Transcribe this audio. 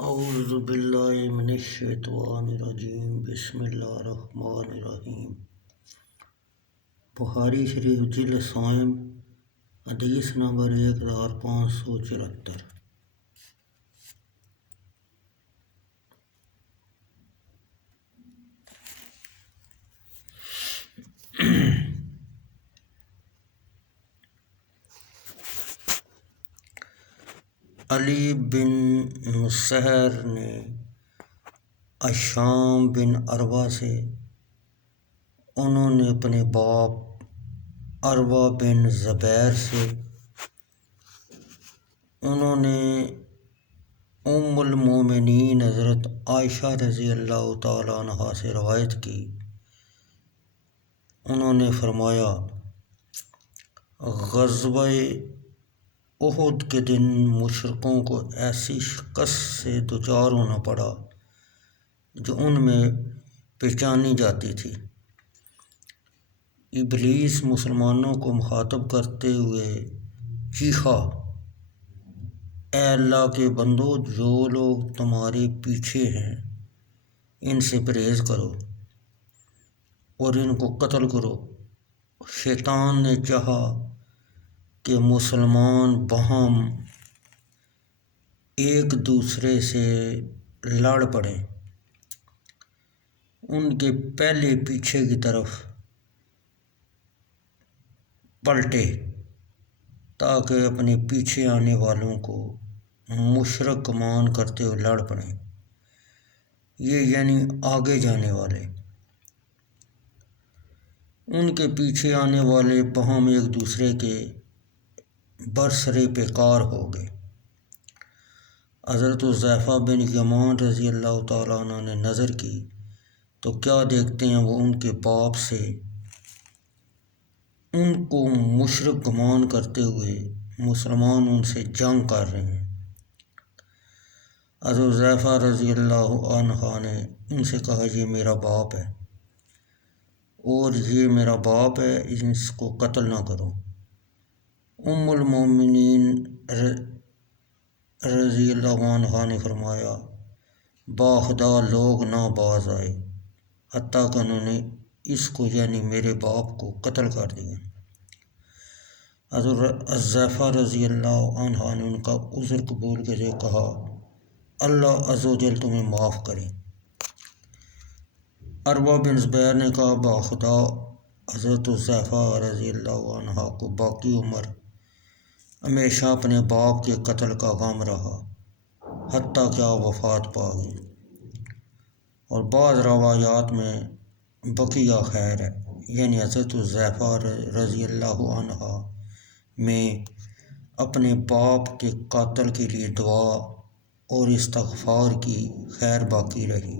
اعوذ باللہ من الشیطان الرجیم بسم اللہ الرحمن الرحیم۔ بخاری شریف جلد سوم حدیث نمبر 1574۔ علی بن مسہر نے اشام بن عروہ سے، انہوں نے اپنے باپ عروہ بن زبیر سے، انہوں نے ام المومنین حضرت عائشہ رضی اللہ تعالیٰ عنہا سے روایت کی، انہوں نے فرمایا غزوہ احد کے دن مشرکوں کو ایسی شکست سے دوچار ہونا پڑا جو ان میں پہچانی جاتی تھی۔ ابلیس مسلمانوں کو مخاطب کرتے ہوئے چیخا، اے اللہ کے بندو، جو لوگ تمہارے پیچھے ہیں ان سے پرہیز کرو اور ان کو قتل کرو۔ شیطان نے چاہا کہ مسلمان باہم ایک دوسرے سے لڑ پڑیں، ان کے پہلے پیچھے کی طرف پلٹے تاکہ اپنے پیچھے آنے والوں کو مشرک گمان کرتے ہوئے لڑ پڑیں، یہ یعنی آگے جانے والے۔ ان کے پیچھے آنے والے باہم ایک دوسرے کے برسرے پیکار ہو گئے۔ حضرت حذیفہ بن یمان رضی اللہ تعالیٰ عنہ نے نظر کی تو کیا دیکھتے ہیں وہ ان کے باپ سے ان کو مشرک گمان کرتے ہوئے مسلمان ان سے جنگ کر رہے ہیں۔ حضرت حذیفہ رضی اللہ عنہ نے ان سے کہا، یہ میرا باپ ہے اور یہ میرا باپ ہے، اس کو قتل نہ کرو۔ ام المومنین رضی اللہ عنہ نے فرمایا، باخدا لوگ نہ باز آئے حتیٰ کہ انہوں نے اس کو یعنی میرے باپ کو قتل کر دیا۔ حضرت حذیفہ رضی اللہ عنہ نے ان کا عذر قبول کرے کہا، اللہ عز و جل تمہیں معاف کرے۔ عروہ بن زبیر نے کہا، باخدا حضرت حذیفہ رضی اللہ عنہ کو باقی عمر ہمیشہ اپنے باپ کے قتل کا غم رہا حتیٰ کہ آپ وفات پا گئے، اور بعض روایات میں بقیہ خیر ہے، یعنی حضرت حذیفہ رضی اللہ عنہ میں اپنے باپ کے قاتل کے لیے دعا اور استغفار کی خیر باقی رہی۔